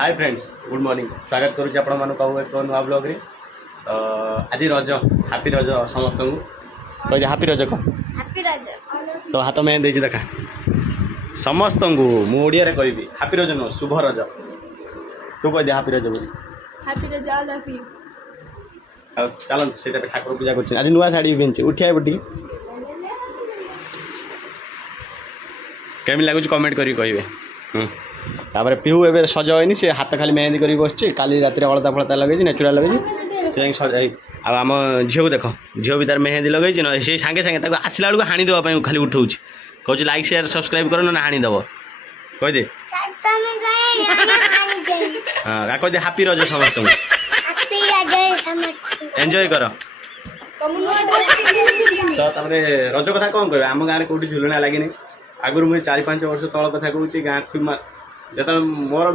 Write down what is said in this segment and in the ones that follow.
Hi friends good morning स्वागत करुच्ची आपण मानक एक नुआ ब्लॉग रे आज रज हापी रज समस्त को कह हापी रज कह तो हाथ में दे देखा समस्त को मुझे कहि हापी रज नो शुभ रज तू कह दे हापी रज बोली चल से ठाकुर पूजा कर आज नुआ शाढ़ी पिंधि उठिया बुटी केमी लगुच कमेंट करी कहे तापर पिहू ए सज होनी से हाथ खाली मेहंदी कर बस काली रात अलता फलता लगे नेचुराल लगे से सजाई आम झील को देख झील भी तार मेहंदी लगे से सागे सागे आसला बेलू हाणी देवाई खाली उठाऊँ कौच लाइक शेयर सब्सक्राइब कर ना हाणीदेव कहीदे हाँ कहीदे हापी रज समस्त एंजॉय कर तो रज कथा कौन कह आम गाँव में कौटी झुलना लगे आगुरी मुझे 4-5 वर्ष तल कथा कहूँ गाँ जो मोर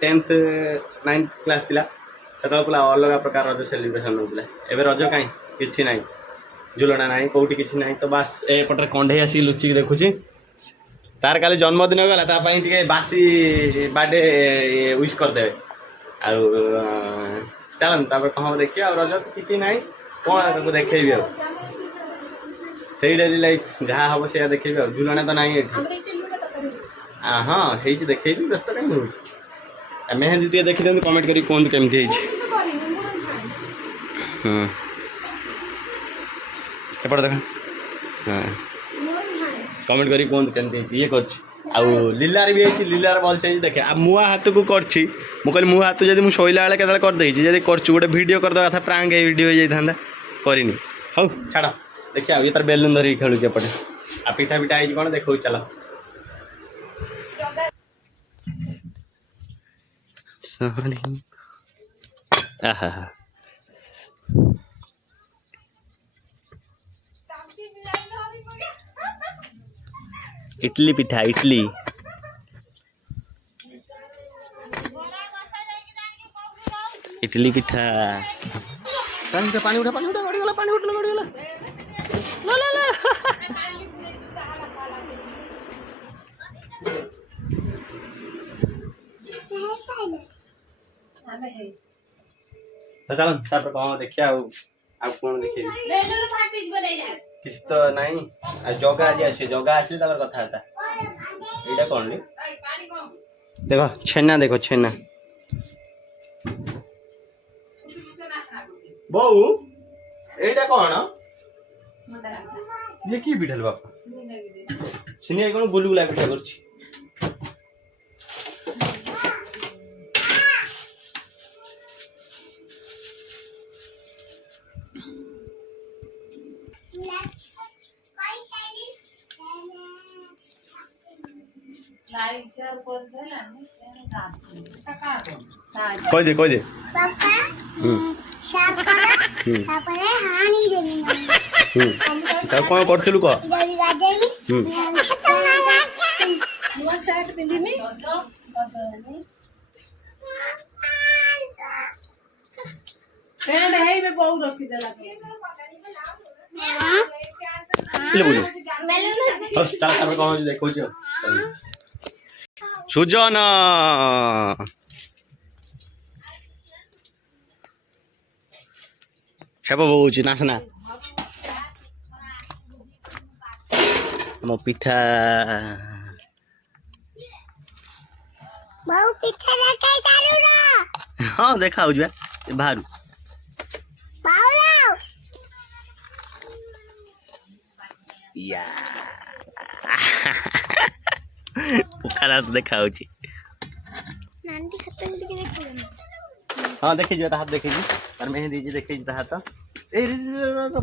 10th 9th क्लास थी से पूरा अलग प्रकार रज सेलिब्रेशन होता है रज कहीं कि ना झुलना ना कौटी कि ना तो बास एपटे कंडे आसिक लुचिक देखुची तार काली जन्मदिन गला टे बासी बर्थडे विश करदे चलन कह देखिए रज कि ना कौन देखेबी से डेली लाइफ जहाँ हम से देखेबी झुलना तो ना हाँ है देखेबी व्यस्त कहीं मेहंदी टे देखी दिखाते कमेंट करी कहते केमती एपट देख हाँ कमेंट करी कहते केमती ये कर लीलार भी है लीलार भलसे देखे आ मुआ हाथ को करछि मु कहली मुआ हाथ जब मुझे शोला बेले केतले कर देछि जदि करछु गोटे वीडियो कर दवा था प्रांक है वीडियो हो जाता करनी हौ छाड़ देखिए ये तार बेलून धरिक खेलुचे एपटे आ पिठा पिठा है कौन देखो चल इडली पिठा इडली इडली पिठा पानी उठा गड़ीगला पानी उठला गड़ीगला ला ला ला तो चल कौन देखिए कौन देखिए किसी तो नहीं जगह आज आस जगह आस कथा यहाँ कौन देखो छेना देखो छेना बो एटा कौन ये की पिठा बापा सिनिया कौन गुलगुला पिठा कर कह दे कौन करथिलु कह चल कौन देखो सुजन छेप बहुत नाचना मो पिठा हाँ देखा बाहर पुखारा तो देखा हाँ देखी हाथ देखी तार मेहंदी देखी हाथ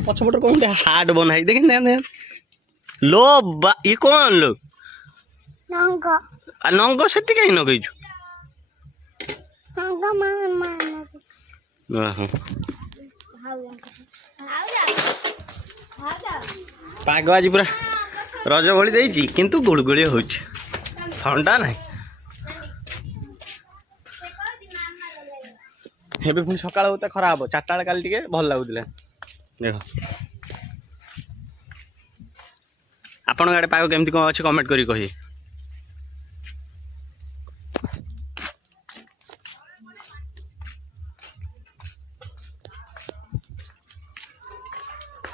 पछपट कौन हार्ड बनाई देखी लो ये कौन लो नंग से कहीं नगेचु पाग आज पूरा रज भली देछि किंतु गुड़गुड़ी हो ठंडा ना ଏବେ ପୁଣି ସକାଳ ହଉତା ଖରା ହବ 4ଟା ବେଳେ କାଲି ଟିକେ ଭଲ ଲାଗୁଥିଲା ଦେଖ ଆପଣଙ୍କ ଆଡ଼େ ପାଗ କେମିତି କ'ଣ ଅଛି କମେଣ୍ଟ କରି କହିବେ।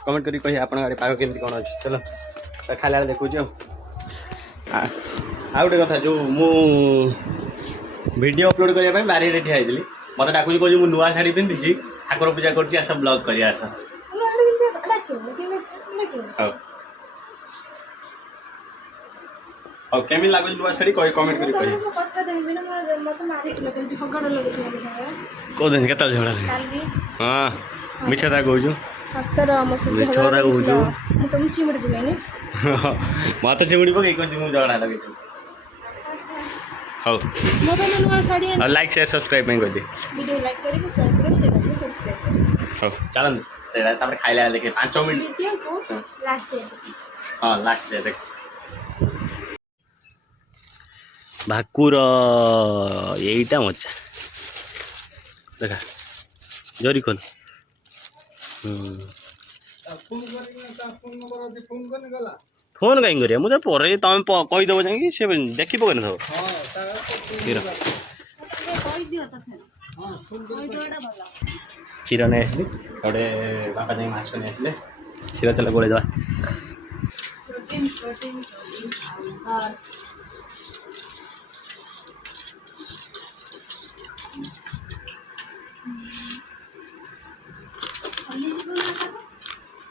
कमेंट करी कही आपन गाड़ी पाग केमती कोन अछि चलो खाला देखु जो आ गोटे कथा जो मु वीडियो अपलोड करिया ପାଇଁ बारी रे ठिया आइली मते डाकुजी कहू मु नुआ साड़ी पिंधिची ठाकुर पूजा करची आस ब्लॉग करिया आस और केमिन लागु नुआ साड़ी कहि कमेंट करी कहि कथा देबी ना मते मारी के झगड़ा लगुଥିଲା को दिन केतल झगड़ा रे हां मिछदा कहू सत्तर हम से मिछदा कहू मु तुम चिमड़ी पकाइनी मते चिमड़ी पकई कहू मु झगड़ा लगे हाउ मोबाइल नुआ साड़ी और लाइक शेयर सब्सक्राइब में कर दे वीडियो लाइक करिए शेयर करिए चैनल को सब्सक्राइब करिए हाउ चलन तापर खाइला देखे 5 मिनिट वीडियो को लास्ट डे हां लास्ट डे देख भाकुर यहीटा मजा देखा जोरी खोल फोन कहीं करिया मुझे पर तुम कहीदेव जाए सी देखी पकड़ न क्षीर नहीं आसली गोटे बापा जाए माछ नहीं आसले क्षीर चला गोले दवा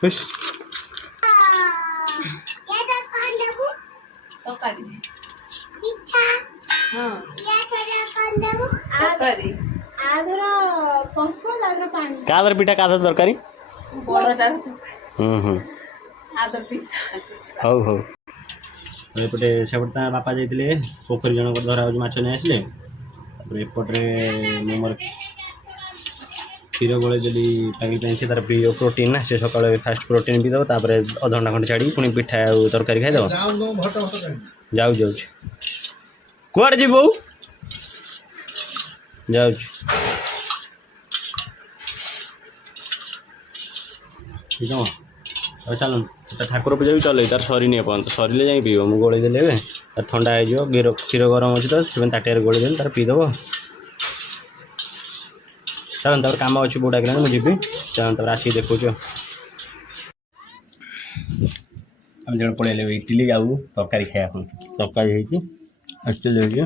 खुश कादर पिठा कादर तरकारी हौ हौ एपटे सेपटे बापा जाइए पोखरी जनक धरा माछ नहीं आसले एपटे मोर क्षीर गोले जदि पागी तार प्रिय प्रोटीन ना से सका फास्ट प्रोटीन पी दब अध घंटा खंडे छाड़ी पुणी पिठा तरकारी खाईदब जाऊ जाऊ कुआड़े जी बो जाऊ ठीक है चल ठाकुर पूजा भी चल तार सरी नहीं पर्यटन सरिले जाए पीब मुझे गोल देले तार ठंडा हो क्षीर गरम अच्छी तो से ताटिया गोल तार पीदब चल तब कम अच्छी बो डाक मुझे चल तब आसिक देखो हम जन पड़े इडली आउ तरकारी खाया तरकारी एक्चुअली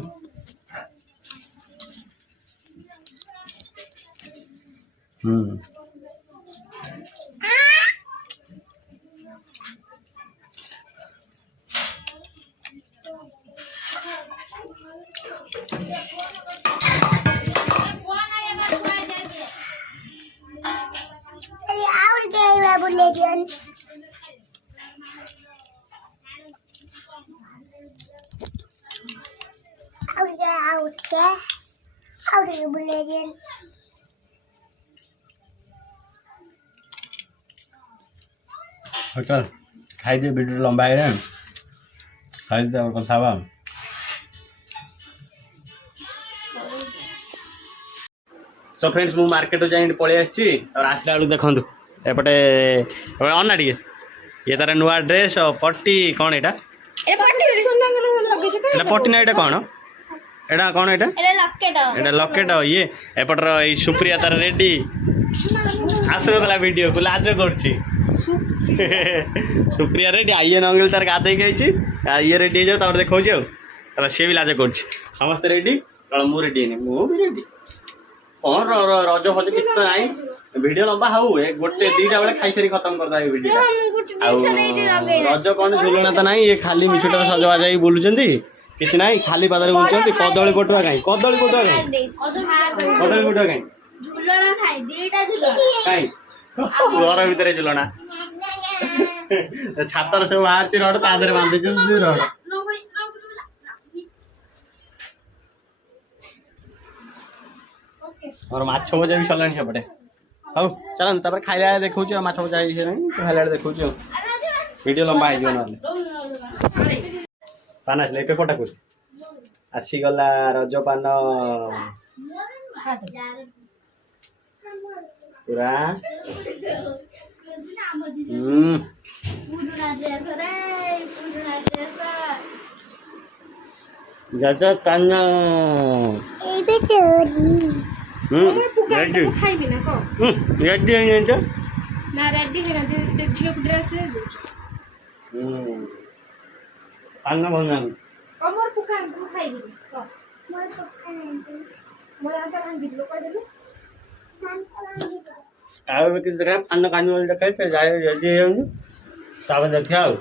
चल खाई दे वीडियो लंबा है खाई दे और कथा सो फ्रेंड्स मु मार्केट जाए पलि आसी और आसला बेलू देखूँ एपटे अना टे ये तार नुआ ड्रेस पट्टी कौन यहाँ पट्टी ना यहाँ कौन एटा कौन एटा लकेट ये एपटर ये सुप्रिया तार रेडी आसुला वीडियो को लाज कर सुप्रिया रेडी आइए नंगल तार गाधे ये रेडी हो जाओ देखा सी भी लाज कर समस्त रेडी मु रेडी मु भी रेडी कौन रज फज कि तो ना वीडियो लंबा हाउ गोटे दीटा बेले खाई सारी खत्म करदा वीडियो रज कौन झुलना तो ना ये खाली मिछुटा सजवाज बुलूं किसी ना खाली पादे बुलूँ कदली पटुआ कहीं कदली पटुआ कदली पटुआ कहीं घर भितर झुलना छातर सब बाहर रड तादर बांधे रड और माछ भजा भी सरला सेपटे हाउ चल तब खाइला देखो माछ भजा खाइला देखो वीडियो लंबा हो पान आस पेपरटा को आसीगला रजपान पूरा गजब कान रेडी रेडी ନା ରେଡି ହେଇନାହାନ୍ତି ଝିଅକୁ ଡ୍ରେସ୍ ଦେଇ ଦେଉଛି ପାନ ଭଲ ନାହିଁ କମର ପୁକା ମୁଁ ଖାଇବିନି କହ ମୋର ପୁକା ନାହିଁ ମୋର ଆଗ ଭାଙ୍ଗିବି ଲୋକ କହିଦେଲୁ ଆଉ କିଛି ଦେଖା ପାନ କାନ୍ଦି ବୋଲି ଦେଖାଇ ସେ ଯାଇ ରେଡ଼ି ହେଇଯାଉଛି ତାପରେ ଦେଖିବା ଆଉ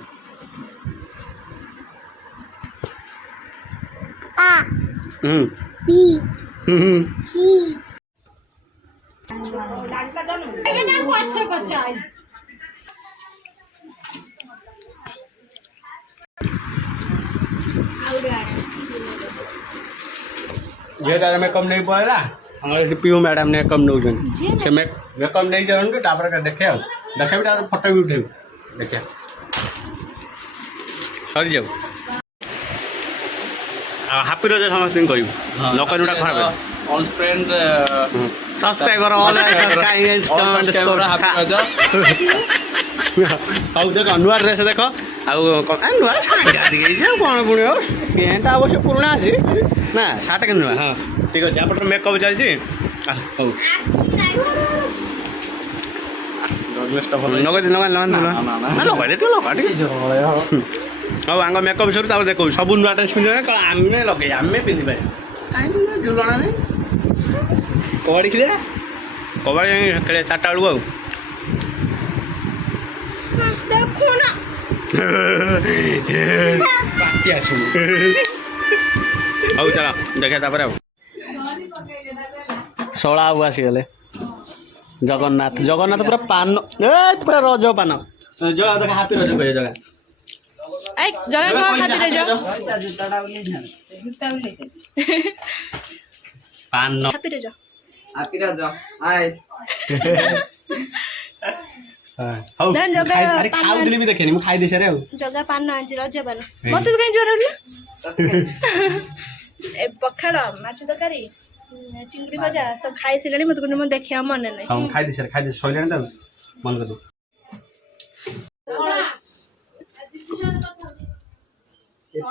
झीटार मेकअप नहीं पड़ा हमारे पीयू मैडम ने मेकअप नौ से मेकअप नहीं जाऊँगी तापर देखे देखे फोटो भी उठे देखिए सरी जाऊ हापी रज समस्त कह लोक खराब सब्सक्राइबर देख नुआ ड्रेस देख आउ कौन पुणी पैंट अवश्य पुराणा अच्छी ना सार्ट के नुआ हाँ ठीक अच्छे आप मेकअप चलती हाँ आंग मेकअप सर देखो सब नुआ ड्रेस पिंधे आम लगे आम पिंधि पारे कहीं जुलना नहीं कबाड़ी खेल कबाड़ी खेले 4टा बेलू आउ चल देखा तापर शला आउ आसीगले जगन्नाथ जगन्नाथ पूरा पान पूरा रज पान जगह देख हाथी रज कह जगह पान खाऊली भी देखे मुझे खाई दे सारे जगह पान आंची रज पान मत कहीं जोर पखाड़ माछ तरकारी चिंगड़ी भजा सब खाई सारे मत देखा मन ना हाँ खाई दे सैला तो मन कर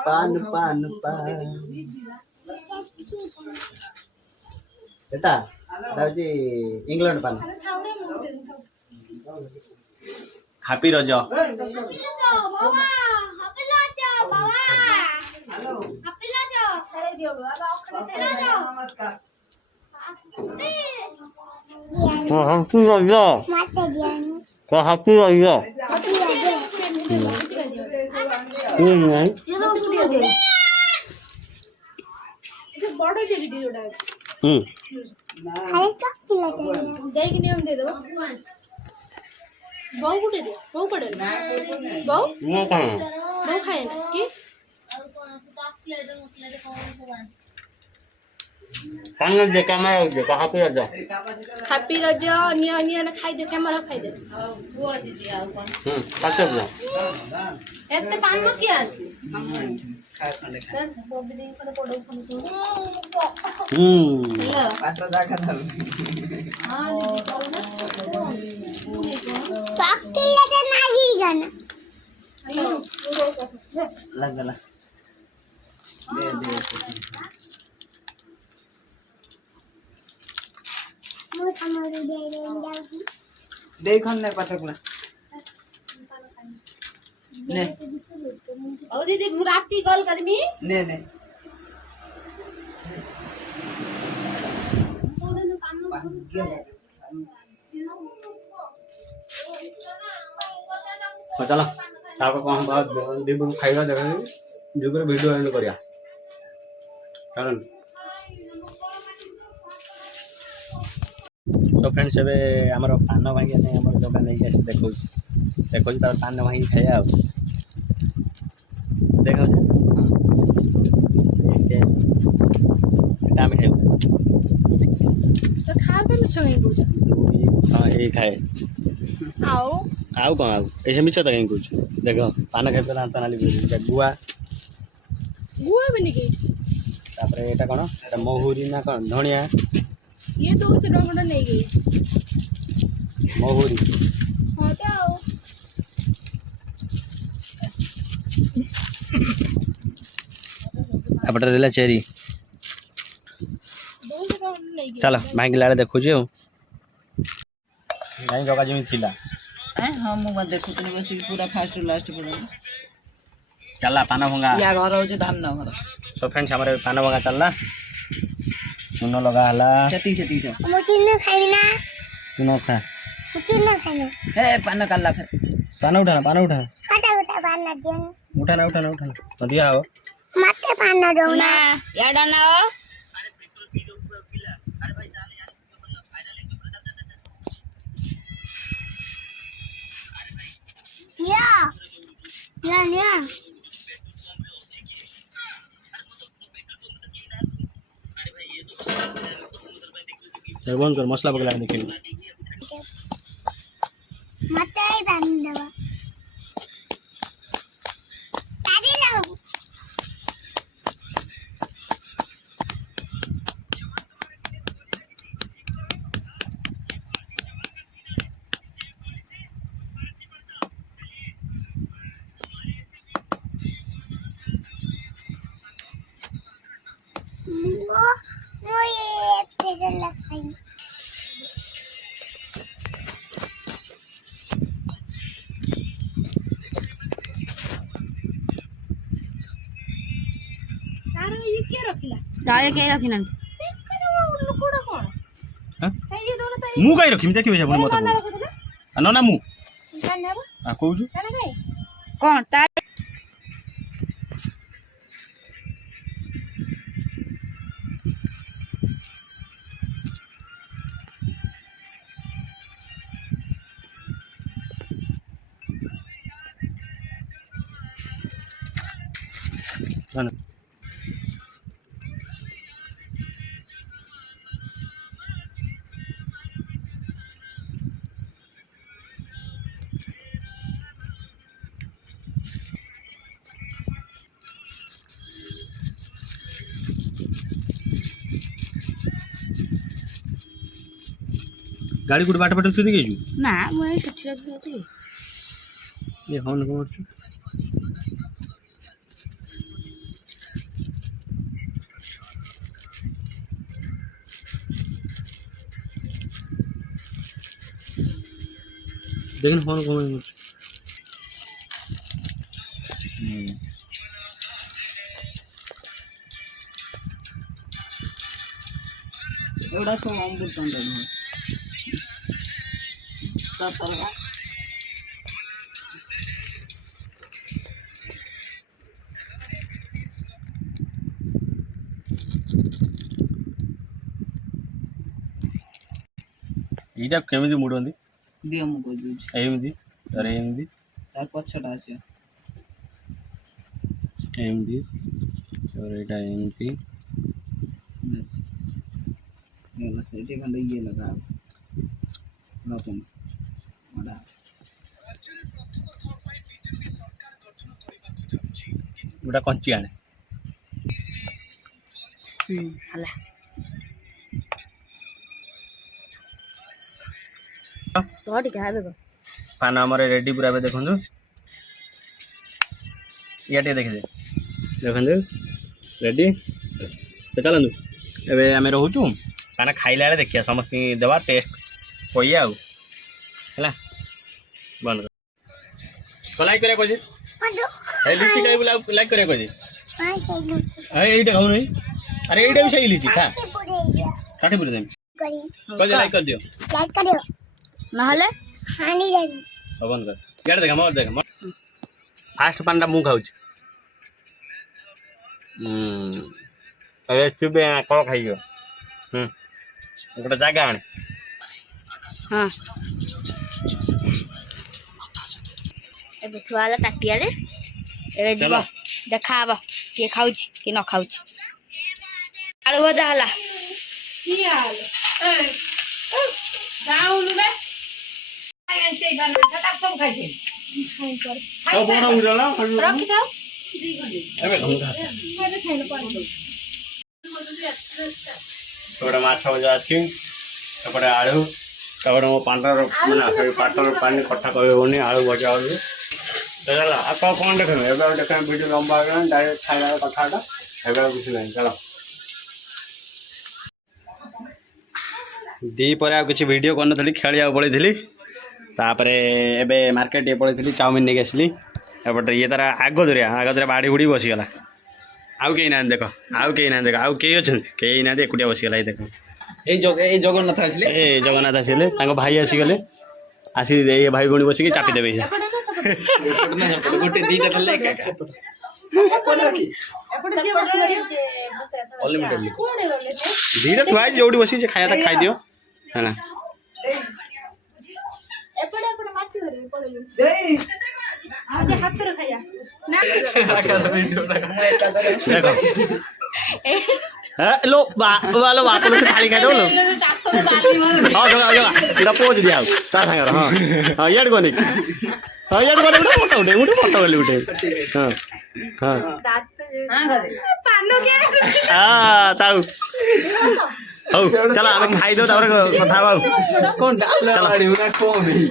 पान पान पान एटा इंग्लैंड पान हैप्पी रज हैप्पी रज हैप्पी रज बड़ जेबी जोड़ा देखिए नियम दे दो बहु गुटे दे बहु पड़े बहु बहु खाए ना कि दे कैमरा दे हैप्पी रज हैप्पी रज निया निया ना खाई दे कैमरा खाई दे काटे दे एते पान किया अछि देखने पटकला ने ओ दीदी राती कॉल करमी ने ने चलो तापर कौन बात दीप खाइबा देखा जुगर वीडियो एंड करिया कारण तो फ्रेंड्स एबे हमर पान भांगी नहीं हमर दुकान नहीं आसी देखो देखो तार पान भांगी खाया देखो काम है तो खाओ के मिछ गई पूजा हां ए खाए आओ आउ कौन आउ ऐसे मिछ त कहीं कुछ देखो पान खाइ पे दांत नाली गुआ गुआ भी नहीं गई तापर एटा कोन एटा महुरी ना कोन धनिया ये तो उसे डोंगडो नहीं गई महुरी हां तो आओ आपटा देला चेरी दो से डोंगडो नहीं गई चलो भांगी लाड़े देखु छी नहीं जगह जमी थिला हाँ मुझे देखो तुम बस पूरा फास्ट लास्ट पर्यंत चलला पान भंगा या घर हो धान घर सो फ्रेंड्स हमारे पान भंगा चलला चून लगा हला सेती सेती तो मुझे न खाइना चून खा मुझे न खाइना हे पान काला फिर पान उठाना काटा काटा पाना दियन उठाना तो दिया हो मते पाना दो ना या डाना या बंद कर मसला पकड़ा देखिए मते पानी दवा आदि लो वो ये पैसे लगाई तारो ये के रखिला जाए के रखी ना लुकोड़ा कोन हां ये दोनो त मु काई रखिम देखिबे जे मत न ना मु कान नेबो आ कहू कान गई कौन ता गाड़ी गुड बाट बाट उतरी गई ना मैं किछ रखी ये हन को मरछु देखिन हन को मरछु एवढा सो अमृत कांड तरका इटा केमिति मुडंदी दियो मु को जुज एमिति अरे एमिति तार पछटा आसे एमिति और एटा एमिति बस ये ला से खंड ये लगा लपन ओडा गोटा कंची आने हला तो ठीक है देखो पान हमर रेडी पूरा बे देखंदु याटे देखे दे देखंदु रेडी तो चलंदु एबे हमें रहउचु पान खाइला बेले देखिया समस्त देवा टेस्ट कोइया आउ हला बंद कर तो लाइक करे कोइ ए लिची काई बुला लाइक करे कोइ ए एटा खाउ नहीं अरे एटा भी सही लिची खा काटे पुरे दे कोइ लाइक कर दियो लाइक करियो ना हले हानि जाई बंद कर यार देखा मोर फास्ट पांडा मु खाउछ अरे चुबे कोन खाइयो गोटे जागा आने हां एबे थुआला टाटिया रे एबे जीव देखाब के खाउछ के न खाउछ आलू भजा हला की हाल ए गाउनु बे आइ से गाना खाता सब खाइ छे खाइ पर ओ बोना उजला रखि दो एबे खंगा खाइ खाइ पर थोड़ा माछ भजा अछि तपरे आलू तपरे मो पांडर माने पाटर पानी कट्ठा कहबोनी आलू भजा हो चला आ कोन देखे एबे देखे वीडियो लंबा गन डायरेक्ट खाइला कथाटा एबे कुछ नहीं चलो दी पर आ कुछ वीडियो करन थली खेलिया पळै थली तापर एबे मार्केट ये पड़े चाउमिन नहीं आसली एपटे ये तार आग दरिया बाड़ी बुड़ी बसीगला आउ कहीं ना देख आउ कहीं ना देख आउ कई अच्छा कहीं ना एकुटिया बसीगला ये देख ए जगन्नाथ आसले ए जगन्नाथ आसिले भाई आसीगले आसी ये भाई भौणी बसिकी चापी देवे गोटे दीटा तो लेके धीरे थुआई जो बसी खाया खाई दियो है ना देखो लो वालो बात से थाली खाई दो लो हां जगा जगा इडा पोज दिया ता सांगर हां हां याड कोनी हां याड कोनी उठे फोटो गली उठे हां हां हां ताऊ हौ चला हमें खाई दो तापर कथा बाबू कौन डाल चला